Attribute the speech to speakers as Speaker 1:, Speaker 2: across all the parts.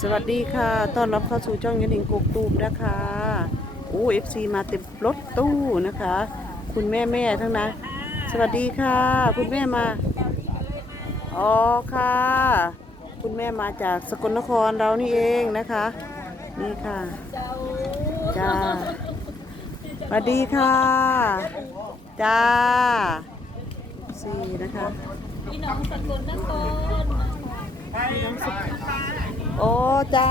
Speaker 1: สวัสดีค่ะ ต้อนรับเข้าสู่ช่องยันหิงกกตูมนะคะโอ้เอฟซีมาเต็มรถตู้นะคะ คุณแม่แม่ทั้งนั้น สวัสดีค่ะ คุณแม่มา อ๋อค่ะ คุณแม่มาจากสกลนครเรานี่เองนะคะ นี่ค่ะ จ้า สวัสดีค่ะ จ้าสี่นะคะ
Speaker 2: พี่น้องสกลนคร
Speaker 1: โอ้จ้า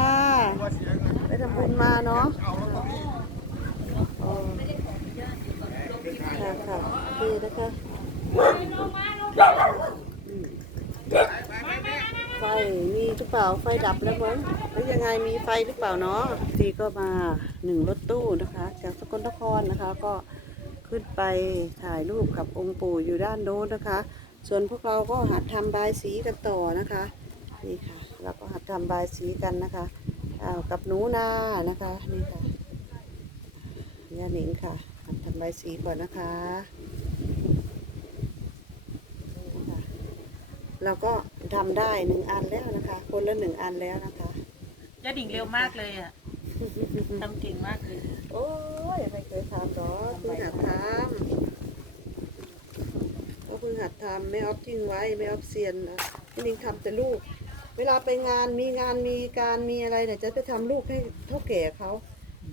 Speaker 1: ไปทำบุญมาเนาะค่ะค่ะดีนะคะไฟมีหรือเปล่าไฟดับแล้วมั้งหรือยังไงมีไฟหรือเปล่าเนาะทีก็มาหนึ่งรถตู้นะคะ จากสกลนครนะคะ ก็ขึ้นไปถ่ายรูปกับองค์ปู่อยู่ด้านโน้นนะคะ ส่วนพวกเราก็หัดทำบายสีกันต่อนะคะนี่ค่ะ เราก็หัดทำบายสีกันนะคะอ้าวกับหนูนานะคะนี่ค่ะย่าหนิงค่ะหัดทำบายสีก่อนนะคะนี่ค่ะเราก็ทำได้หนึ่งอันแล้วนะคะ คนละหนึ่งอันแล้วนะคะ
Speaker 2: ยาดิ่งเร็วมากเลยอะทำเก่งมากเลย
Speaker 1: โอ้ยไม่เคยทำหรอกเพิ่งหัดทำก็เพิ่งหัดทำไม่ออฟทิ้งไว้ไม่ออฟเซียนนะพี่นิงทำแต่ลูก เวลาไปงานมีงานมีการมีอะไรเนี่ยจะไปทำลูกให้เท่าแก่เขา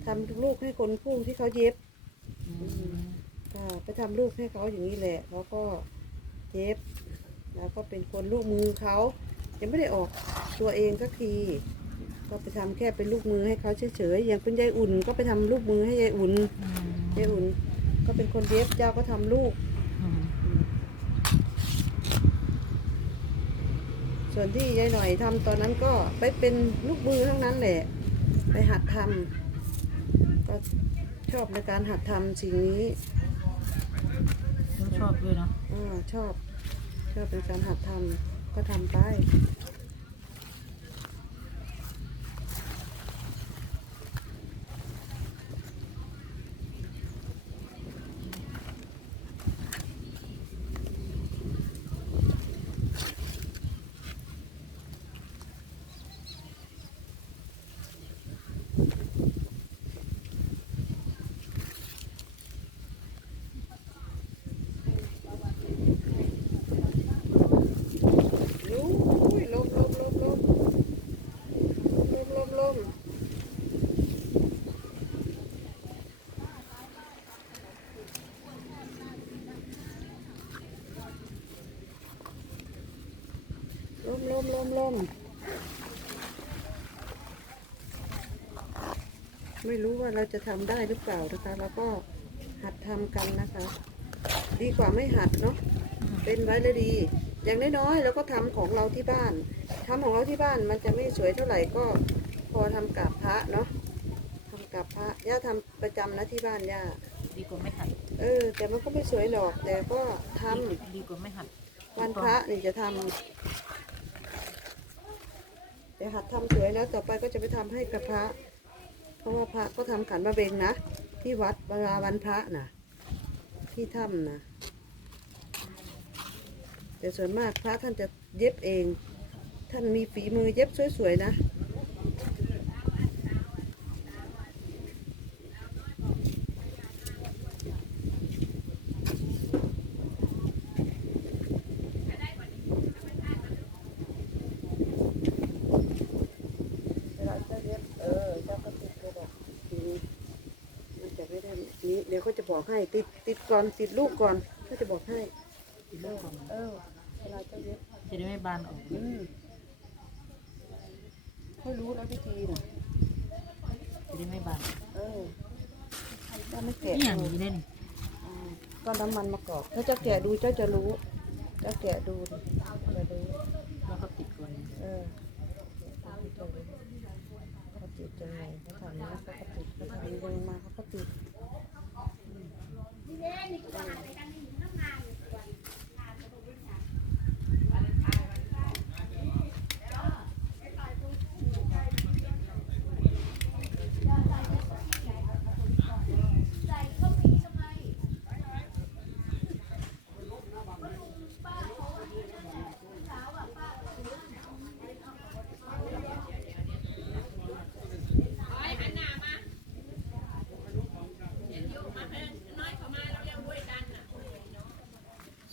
Speaker 1: ทำลูกให้คนผู้ที่เขาเย็บอ่าไปทำลูกให้เขาอย่างนี้แหละเขาก็เย็บ แล้วก็เป็นคนลูกมือเขายังไม่ได้ออกตัวเองสักที ก็ไปทำแค่เป็นลูกมือให้เขาเฉยๆอย่างเป็นยายอุ่น ก็ไปทำลูกมือให้ยายอุ่น ยายอุ่นก็เป็นคนเย็บเจ้าก็ทำลูก ส่วนที่ยายหน่อยทำตอนนั้นก็ไปเป็นลูกมือทั้งนั้นแหละ ไปหัดทำก็ชอบในการหัดทำสิ่งนี้
Speaker 2: ชอบด้วยเนาะ
Speaker 1: อ่าชอบ ชอบในการหัดทำก็ทำไป ลุยลมลมลมลมลมลมลม ลมลมลมลมไม่รู้ว่าเราจะทำได้หรือเปล่านะคะ แล้วก็หัดทำกันนะคะ ดีกว่าไม่หัดเนาะเป็นไว้เลยดี อย่างน้อยๆเราก็ทำของเราที่บ้านทำของเราที่บ้านมันจะไม่สวยเท่าไหร่ก็พอทำกับพระเนาะทำกับพระย่าทำประจำนะที่บ้านย่า
Speaker 2: ดีกว่าไม่หัด
Speaker 1: เออ แต่มันก็ไม่สวยหรอก แต่ก็ทำ
Speaker 2: ดีกว่าไม่หัด
Speaker 1: วันพระนี่จะทำ เดี๋ยวหัดทำสวยแล้วต่อไปก็จะไปทำให้กับพระ เพราะว่าพระก็ทำขันบะเบงนะ ที่วัดเวลาวันพระนะที่ถ้ำนะแต่ส่วนมากพระท่านจะเย็บเอง ท่านมีฝีมือเย็บสวยๆนะ เวลาเจ้าเย็บเออเจ้าก็ติดกระดาษทีนี้มันจะไม่ได้นี้เดี๋ยวเขาจะบอกให้ ติดติดก่อนติดลูกก่อนเขาจะบอกให้
Speaker 2: ดีมากกว่ามัน
Speaker 1: เออเวลาเจ้าเย็บ
Speaker 2: จะได้ไม่บานออก
Speaker 1: อืมเขารู้แล้ววิธีน่ะ
Speaker 2: จะได้ไม่บาน
Speaker 1: เออถ้าไม่แกะ
Speaker 2: นี่อย่าง
Speaker 1: ดู
Speaker 2: นี้เล่น
Speaker 1: อ่าก็น้ำมันมะกอกถ้าเจะแกะดูเจ้าจะรู้ เจ้าแกะดู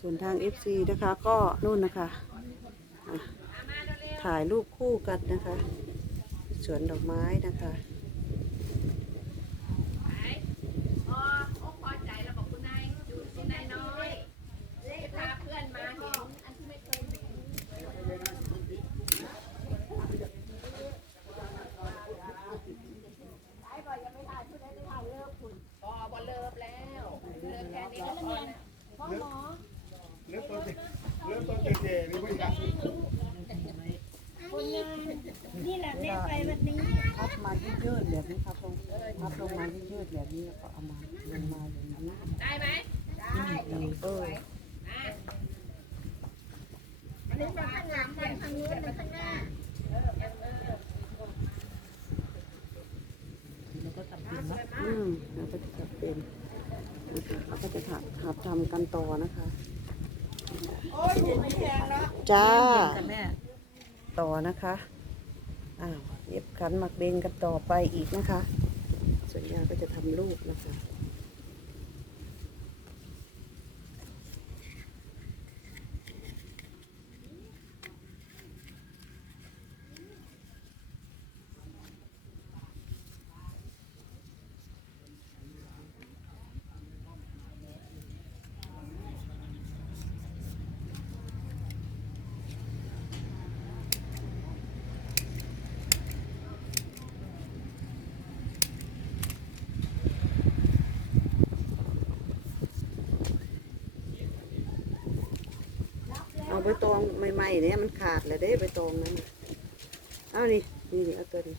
Speaker 1: ส่วนทาง FC นะคะก็นู่นนะคะะถ่ายรูปคู่กันนะคะ สวนดอกไม้นะคะ
Speaker 3: เลิ
Speaker 1: กแค่นี้ก็
Speaker 4: เลิกพ่อหมอ เริ่
Speaker 3: มต้นเริ่มต้นเจ๊ๆนี่ไม่อยาก
Speaker 4: นี่แหละได้ไปวันนี้
Speaker 1: พับมายืดๆแบบนี้ครับลงพับลงมายืดๆแบบนี้แล้วก็เอามาลงมาอย่างนี้ได้ไหมได้เออ
Speaker 4: อันนี้เป็นข้างหลังมันทางนู้นเป็นข้างหน้า
Speaker 1: แล้วก็จะจับเป็นนะคะแล้วก็จะถักหัดทำกันต่อนะคะ จ้า
Speaker 2: ต่
Speaker 1: อนะคะอ้าวเย็บขันหมักเบงกันต่อไปอีกนะคะ ส่วนยาก็จะทำรูปนะคะ ใบตองใหม่ๆเนี่ยมันขาดเลยเด้ใบตองนั้นเอานี่นี่เอาตัวนี้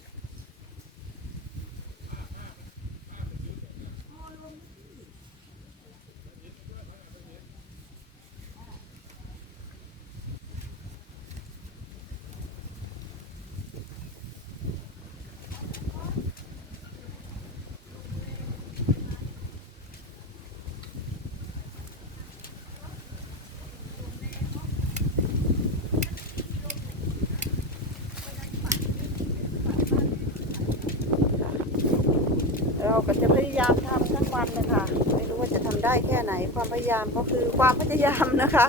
Speaker 1: ก็จะพยายามทำทั้งวันนะคะไม่รู้ว่าจะทำได้แค่ไหน ความพยายามก็คือความพยายามนะคะ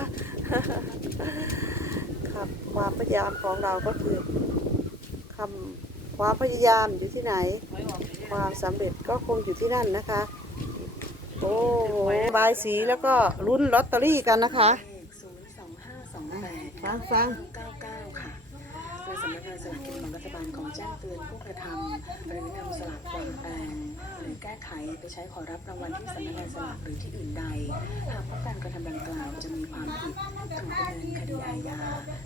Speaker 1: ครับความพยายามของเราก็คือคำความพยายามอยู่ที่ไหน
Speaker 2: ไว้ออกไปเนี่ย
Speaker 1: ความสำเร็จก็คงอยู่ที่นั่นนะคะ โอ้โหบายสีแล้วก็ลุ้นลอตเตอรี่กันนะคะ
Speaker 5: ศูนย์สองห้าสองแปด
Speaker 1: ฟังฟัง
Speaker 5: เก้าเก้าค่ะโดยสำนัก งานสลากกินแบ่งรัฐบาลของแจ้งเตือนผู้กระทำหรือนำสลากปลอมแปลงหรือแก้ไขไปใช้ขอรับรางวัลที่สำนักงานสลากหรือที่อื่นใด หากพบการกระทำดังกล่าวจะมีความผิดถูกดำเนินคดีอาญา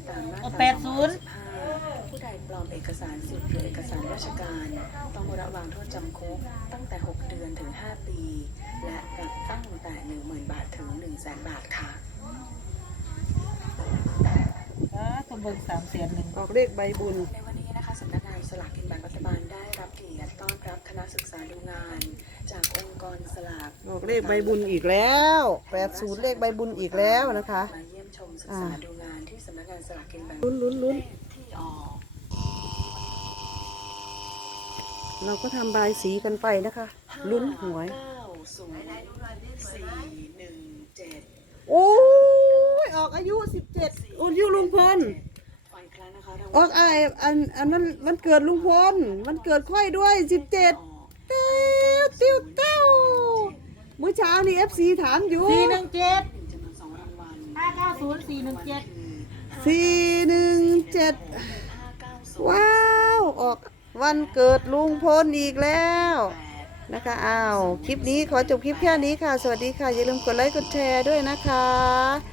Speaker 5: ตามมาตรา
Speaker 2: แปดศูนย์
Speaker 5: 215ผู้ใดปลอมเอกสารสิทธิ์หรือเอกสารราชการ ต้องระวังโทษจำคุกตั้งแต่ 6 เดือนถึง 5 ปี และปรับตั้งแต่ 10,000 บาทถึง 100,000บาทค่ะ
Speaker 2: อ่า ตัวเบิกสามแสนหนึ่ง
Speaker 1: ออกเลขใบบุญ
Speaker 5: ในวันนี้นะคะสำนักงานสลากกินแบ่งรัฐบาลได้รับเกียรติต้อนรับคณะศึกษาดูงาน จากองค์กรสลาก
Speaker 1: ออกเลขใบบุญอีกแล้วแปดศูนย์เลขใบบุญอีกแล้วนะคะ
Speaker 5: มาเยี่ยมชมศึกษาดูงานที่สำนักงานสลากกินแบ่ง
Speaker 1: ลุ้นลุ้นลุ้น
Speaker 5: ที่ออก
Speaker 1: เราก็ทำบายสีกันไปนะคะ ลุ้นหวย
Speaker 5: เก้าศูนย์สี่หนึ่งเจ็ด
Speaker 1: โอ้ยออกอายุสิบ เจ็ดอายุลุงพล
Speaker 5: ฟังอีกครั้งนะคะราง
Speaker 1: อ
Speaker 5: วั
Speaker 1: อกไออันอันนั้นมันเกิดลุงพลมันเกิดค่อยด้วยสิบเจ็ด
Speaker 5: ออก
Speaker 1: เต้วเต้วเต้วเมื่อเช้านี่เอฟซีถามอยู่
Speaker 2: สี่หนึ่งเจ็ด
Speaker 5: จำนวนสองรางวัล
Speaker 2: ห้าเก้าศูนย์สี่หนึ่งเจ็ด
Speaker 1: สี่หนึ่งเจ็ด
Speaker 5: ห้าเก้าศูนย์
Speaker 1: ว้าว ออกวันเกิดลุงพลอีกแล้ว
Speaker 5: แปด
Speaker 1: นะคะอ้าว คลิปนี้ขอจบคลิปแค่นี้ค่ะ สวัสดีค่ะ อย่าลืมกดไลค์กดแชร์ด้วยนะคะ